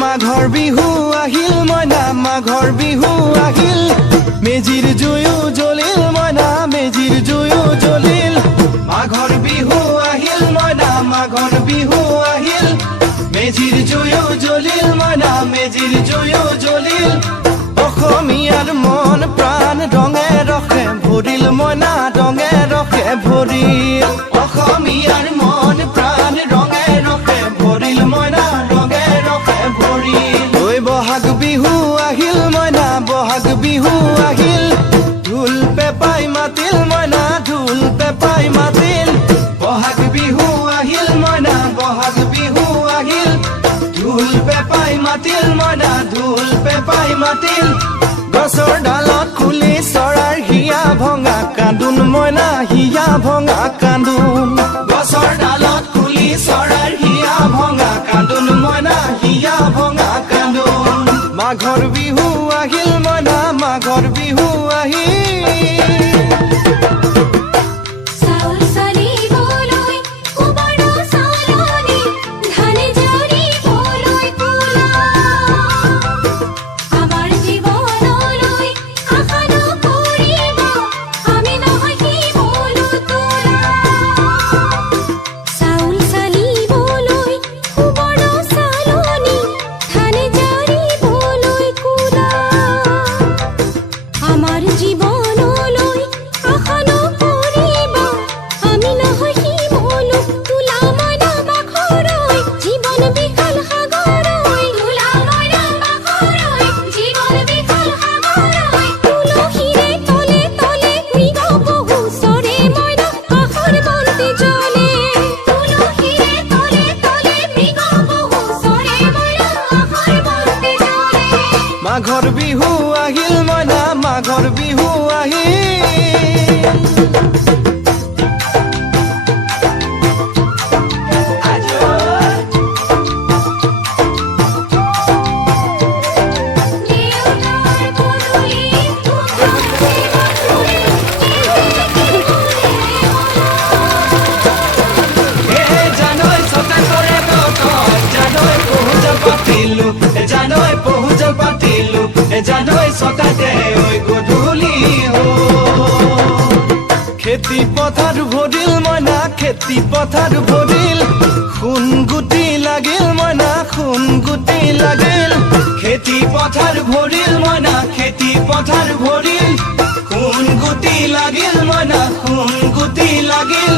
মাঘৰ বিহু আহিল মইনা মাঘৰ বিহু আহিল মেজিৰ জুয়ো জ্বলিল মইনা মেজিৰ জুয়ো জ্বলিল মাঘৰ বিহু আহিল মইনা মাঘৰ বিহু আহিল মেজিৰ জুয়ো জ্বলিল মইনা মেজিৰ জুয়ো জ্বলিল অসমীয়াৰ মন প্ৰাণ ৰঙে ৰখে ভৰিল মইনা ৰঙে ৰখে ভৰিল অসমীয়াৰ মন প্ৰাণ ৰঙে ৰখে ভৰিল মইনা ৰঙে ৰখে ভৰিল ঐ বহাগ বিহু আহিল মইনা বহাগ বিহু আহিল ঢোল পেপাই মাতিল মইনা ঢোল পেপাই মাতিল বহাগ বিহু আহিল মইনা বহাগ বিহু আহিল ঢোল পেপাই মাতিল মইনা ঢোল পেপাই মাতিল গছৰ ডালত খুলি চৰাৰ হিয়া ভঙা কান্দোন মইনা হিয়া ভঙা কান্দোন গছৰ ডালত খুলি চৰাৰ হিয়া ভঙা কান্দোন মইনা হিয়া ভঙা কান্দোন মাঘৰ বিহু আহিল মইনা মাঘৰ বিহু আহিল মাঘৰ বিহু আহিল মইনা মাঘৰ বিহু জানৈ ছটাতে ঐ গধূলি খেতি পথাৰ ভৰিল মইনা খেতি পথাৰ ভৰিল সোণ গুটি লাগিল মইনা সোণ গুটি লাগিল খেতি পথাৰ ভৰিল মইনা খেতি পথাৰ ভৰিল সোণ গুটি লাগিল মইনা সোণ গুটি লাগিল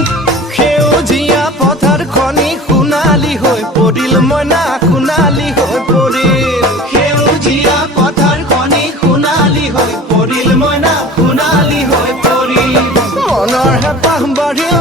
সেউজীয়া পথাৰ খনি সোণালী হৈ পৰিল মইনা সোণালী হৈ পৰিল সেউজীয়া পথাৰ খনি সোণালী হৈ পৰিল মইনা সোণালী হৈ পৰিল মনৰ হেঁপাহ বাঢ়িল